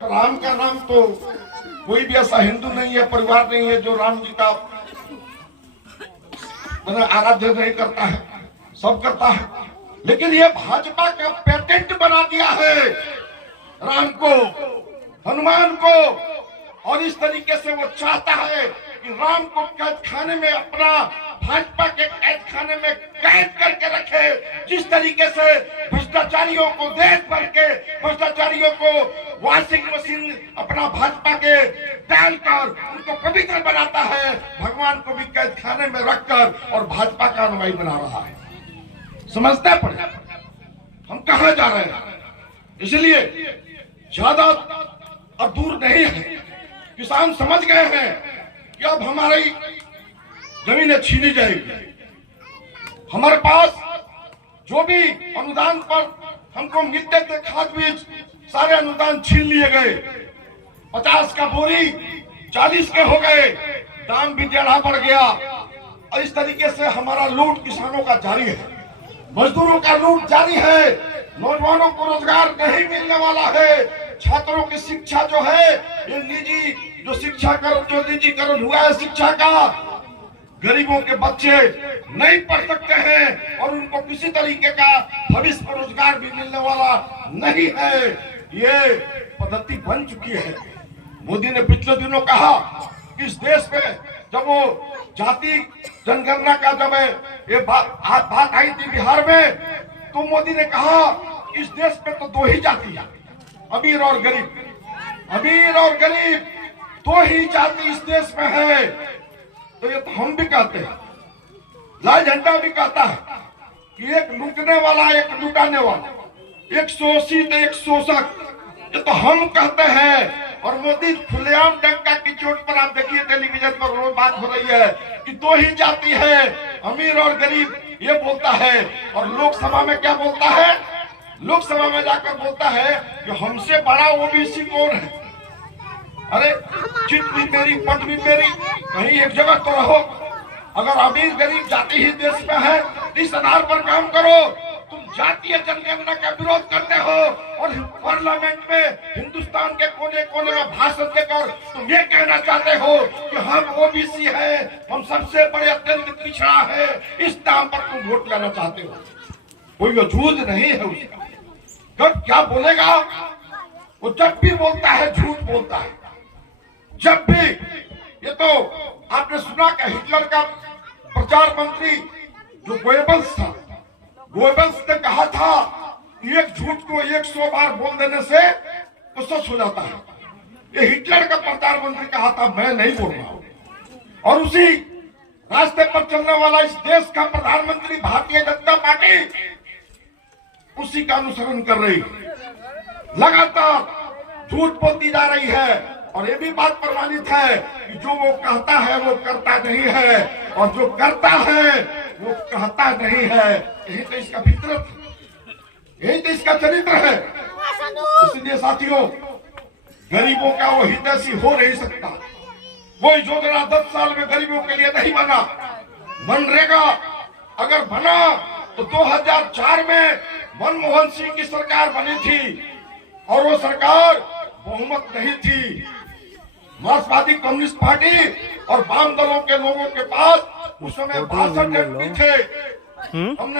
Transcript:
राम का नाम तो कोई भी ऐसा हिंदू नहीं है, परिवार नहीं है जो राम जी का आराध्य नहीं करता है, सब करता है। लेकिन ये भाजपा का पेटेंट बना दिया है राम को, हनुमान को, और इस तरीके से वो चाहता है कि राम को कैद खाने में, अपना भाजपा के कैद खाने में कैद करके रखे। जिस तरीके से भ्रष्टाचारियों को देश भर के भ्रष्टाचारियों को वॉशिंग मशीन अपना भाजपा के डालकर उनको पवित्र बनाता है, भगवान को भी कैद खाने में रखकर और भाजपा का अनुयायी बना रहा है। समझते पड़े हम कहां जा रहे हैं। इसलिए ज्यादा अब दूर नहीं है, किसान समझ गए हैं कि अब हमारी जमीनें छीनी जाएगी। हमारे पास जो भी अनुदान पर हमको मिलते थे खाद बीज, सारे अनुदान छीन लिए गए। 50 का बोरी 40 के हो गए, दाम भी ज़्यादा बढ़ गया। और इस तरीके से हमारा लूट किसानों का जारी है, मजदूरों का लूट जारी है, नौजवानों को रोजगार नहीं मिलने वाला है। छात्रों की शिक्षा जो है, ये निजी जो निजीकरण हुआ है शिक्षा का, गरीबों के बच्चे नहीं पढ़ सकते हैं और उनको किसी तरीके का भविष्य में रोजगार भी मिलने वाला नहीं है। ये पद्धति बन चुकी है। मोदी ने पिछले दिनों कहा कि इस देश में जब वो जाति जनगणना का जब ये बात आई थी बिहार में, तो मोदी ने कहा इस देश में तो 2 ही जाति है, अमीर और गरीब। अमीर और गरीब 2 ही जाति इस देश में है। तो ये तो हम भी कहते हैं, लाल झंडा भी कहता है कि एक लूटने वाला एक लुटाने वाला, एक शोषी तो एक शोषक, ये तो हम कहते हैं। और मोदी खुलेआम डंका की चोट पर, आप देखिए टेलीविजन पर रोज बात हो रही है कि 2 ही जाति है, अमीर और गरीब, ये बोलता है। और लोकसभा में क्या बोलता है? लोकसभा में जाकर बोलता है कि हमसे बड़ा ओबीसी कौन है। अरे चित भी मेरी, पट भी मेरी, कहीं एक जगह तो रहो। अगर अमीर गरीब जाति ही देश में है, इस आधार पर काम करो। तुम जातीय जनगणना का विरोध करते हो और पार्लियामेंट में हिंदुस्तान के कोने कोने में भाषण देकर तुम ये कहना चाहते हो कि हम ओबीसी है, हम सबसे बड़े अत्यंत पिछड़ा है। इस नाम पर तुम वोट लेना चाहते हो। कोई वजूद नहीं है उसका। कब क्या बोलेगा? वो जब भी बोलता है झूठ बोलता है। जब भी, ये तो आपने सुना कि हिटलर का प्रचार मंत्री जो गोएबल्स था, गोएबल्स ने कहा था एक झूठ को 100 बार बोल देने से तो सच हो जाता है। ये हिटलर का प्रचार मंत्री कहा था, मैं नहीं बोल रहा हूं। और उसी रास्ते पर चलने वाला इस देश का प्रधानमंत्री भारतीय जनता पार्टी उसी का अनुसरण कर रही है, लगातार झूठ बोलती जा रही है। और ये भी बात प्रमाणित है कि जो वो कहता है वो करता नहीं है, और जो करता है वो कहता नहीं है। यही तो इसका फितरत है, यही तो इसका चरित्र है। इसलिए साथियों, गरीबों का वो हितैषी हो नहीं सकता। वो योजना 10 साल में गरीबों के लिए नहीं बना। मनरेगा अगर बना तो 2004 में मनमोहन सिंह की सरकार बनी थी और वो सरकार बहुमत नहीं थी। मार्क्सवादी कम्युनिस्ट पार्टी और वाम दलों के लोगों के पास उस समय 62 एमपी थे। हमने